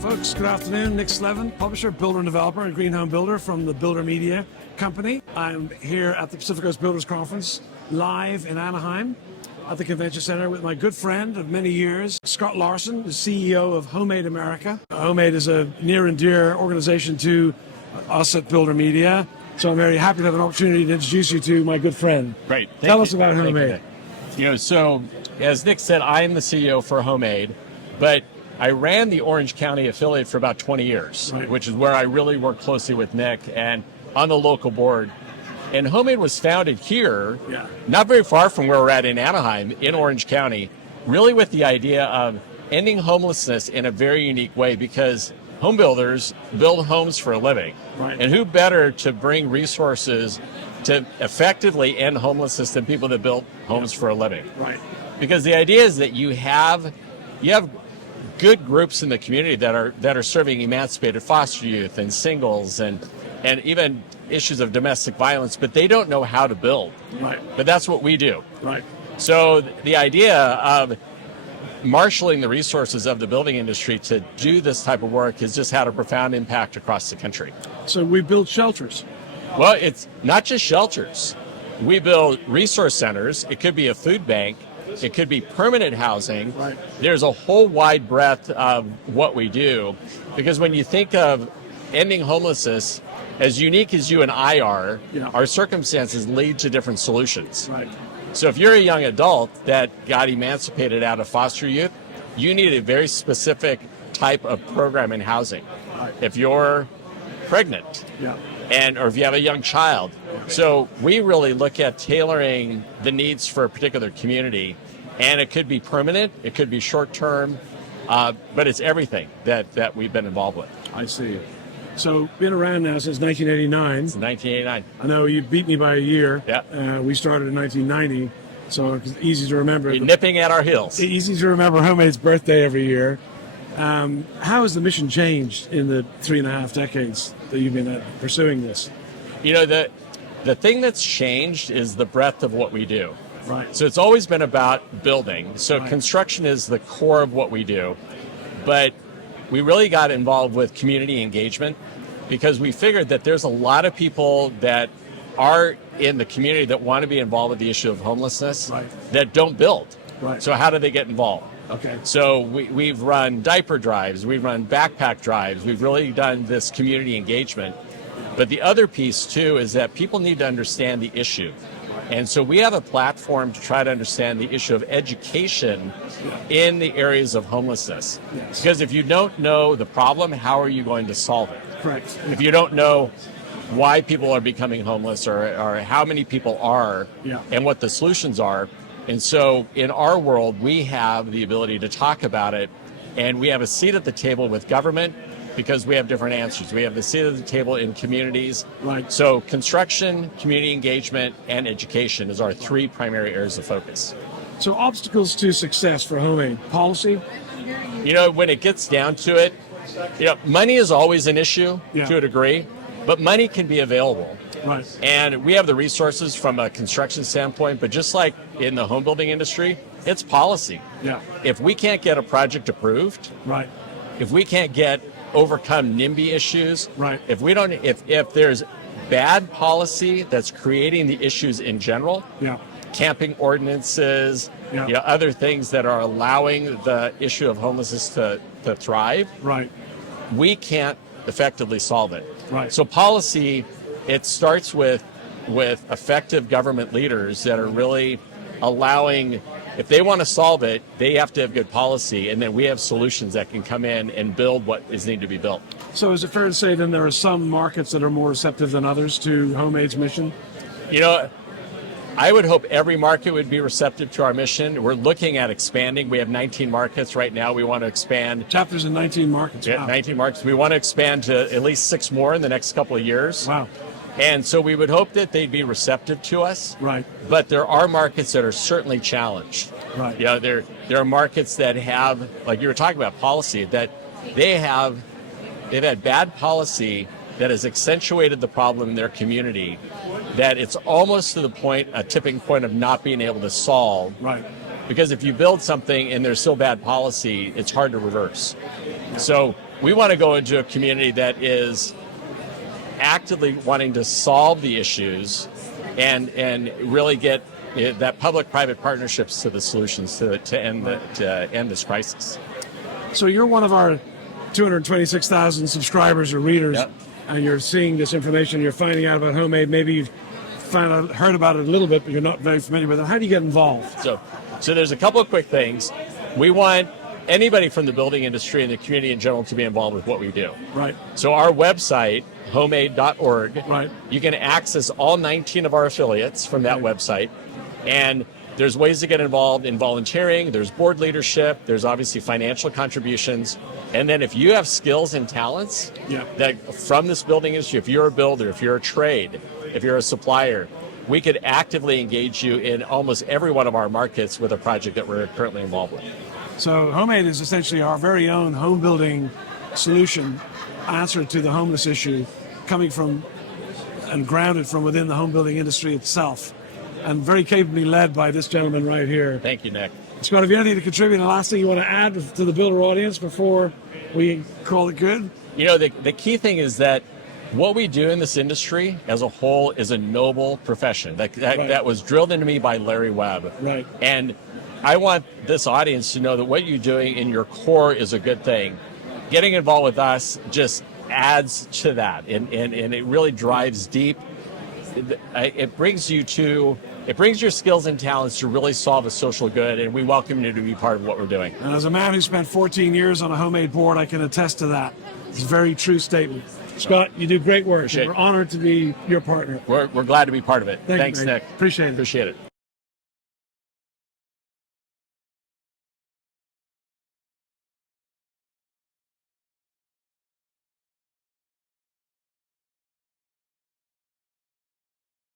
Folks, good afternoon. Nick Slevin, publisher, builder and developer, and green home builder from the Builder.Media company. I'm here at the Pacific Coast Builders Conference, live in Anaheim at the Convention Center with my good friend of many years, Scott Larson, the CEO of HomeAid America. HomeAid is a near and dear organization to us at Builder.Media, so I'm very happy to have an opportunity to introduce you to my good friend. Great. Tell us about HomeAid. So as Nick said, I'm the CEO for HomeAid, but I ran the Orange County affiliate for about 20 years, right, which is where I really worked closely with Nick and on the local board. And HomeAid was founded here, not very far from where we're at in Anaheim, in Orange County, really with the idea of ending homelessness in a very unique way, because home builders build homes for a living. Right. And who better to bring resources to effectively end homelessness than people that build homes for a living? Right. Because the idea is that you have good groups in the community that are serving emancipated foster youth and singles and even issues of domestic violence, but they don't know how to build. Right. But that's what we do. Right. So the idea of marshaling the resources of the building industry to do this type of work has just had a profound impact across the country. So we build shelters. Well, it's not just shelters. We build resource centers. It could be a food bank. It could be permanent housing. Right. There's a whole wide breadth of what we do, because when you think of ending homelessness, as unique as you and I are, our circumstances lead to different solutions. Right. So if you're a young adult that got emancipated out of foster youth, you need a very specific type of program in housing. Right. If you're pregnant, or if you have a young child. So we really look at tailoring the needs for a particular community, and it could be permanent, it could be short-term, but it's everything that we've been involved with. I see. So been around now since 1989. Since 1989. I know you beat me by a year. Yeah. We started in 1990, so it's easy to remember. You're nipping at our heels. Easy to remember HomeAid's birthday every year. How has the mission changed in the 3.5 decades that you've been pursuing this? You know, the thing that's changed is the breadth of what we do. Right. So it's always been about building. So construction is the core of what we do. But we really got involved with community engagement because we figured that there's a lot of people that are in the community that want to be involved with the issue of homelessness that don't build. Right. So how do they get involved? Okay. So we've run diaper drives, we've run backpack drives, we've really done this community engagement. But the other piece too is that people need to understand the issue. And so we have a platform to try to understand the issue of education in the areas of homelessness. Yes. Because if you don't know the problem, how are you going to solve it? Correct. If you don't know why people are becoming homeless or how many people are and what the solutions are. And so in our world, we have the ability to talk about it, and we have a seat at the table with government because we have different answers. We have the seat at the table in communities. Right. So construction, community engagement, and education is our three primary areas of focus. So obstacles to success for HomeAid, policy? You know, when it gets down to it, money is always an issue to a degree, but money can be available. Right. And we have the resources from a construction standpoint, but just like in the home building industry, it's policy. Yeah. If we can't get a project approved, if we can't overcome NIMBY issues, if there's bad policy that's creating the issues in general, camping ordinances, other things that are allowing the issue of homelessness to thrive, we can't effectively solve it. Right. So policy, it starts with effective government leaders that are really allowing, if they want to solve it, they have to have good policy, and then we have solutions that can come in and build what is needed to be built. So is it fair to say then there are some markets that are more receptive than others to HomeAid's mission? You know, I would hope every market would be receptive to our mission. We're looking at expanding. We have 19 markets right now. We want to expand. Chapters in 19 markets. Yeah, 19 markets. We want to expand to at least 6 more in the next couple of years. Wow. And so we would hope that they'd be receptive to us. Right. But there are markets that are certainly challenged. Right. You know, there are markets that have, like you were talking about policy, that they've had bad policy that has accentuated the problem in their community, that it's almost to the point, a tipping point of not being able to solve. Right. Because if you build something and there's still bad policy, it's hard to reverse. So we want to go into a community that is actively wanting to solve the issues and really get that public-private partnerships to the solutions to end this crisis. So you're one of our 226,000 subscribers or readers, Yep. and you're seeing this information, you're finding out about HomeAid, maybe you've heard about it a little bit, but you're not very familiar with it. How do you get involved? So there's a couple of quick things. We want anybody from the building industry and the community in general to be involved with what we do. Right. So our website, HomeAid.org, right. You can access all 19 of our affiliates from that website. And there's ways to get involved in volunteering, there's board leadership, there's obviously financial contributions. And then if you have skills and talents that from this building industry, if you're a builder, if you're a trade, if you're a supplier, we could actively engage you in almost every one of our markets with a project that we're currently involved with. So HomeAid is essentially our very own home building solution answer to the homeless issue, coming from and grounded from within the home building industry itself, and very capably led by this gentleman right here. Thank you, Nick. Scott, have you anything to contribute? And last thing you want to add to the builder audience before we call it good? You know, the key thing is that what we do in this industry as a whole is a noble profession. That was drilled into me by Larry Webb. Right. And I want this audience to know that what you're doing in your core is a good thing. Getting involved with us just adds to that, and it really drives deep. It brings your skills and talents to really solve a social good, and we welcome you to be part of what we're doing. And as a man who spent 14 years on a HomeAid board, I can attest to that. It's a very true statement. Scott, you do great work. We're honored to be your partner. We're glad to be part of it. Thanks, Nick. Appreciate it. Appreciate it.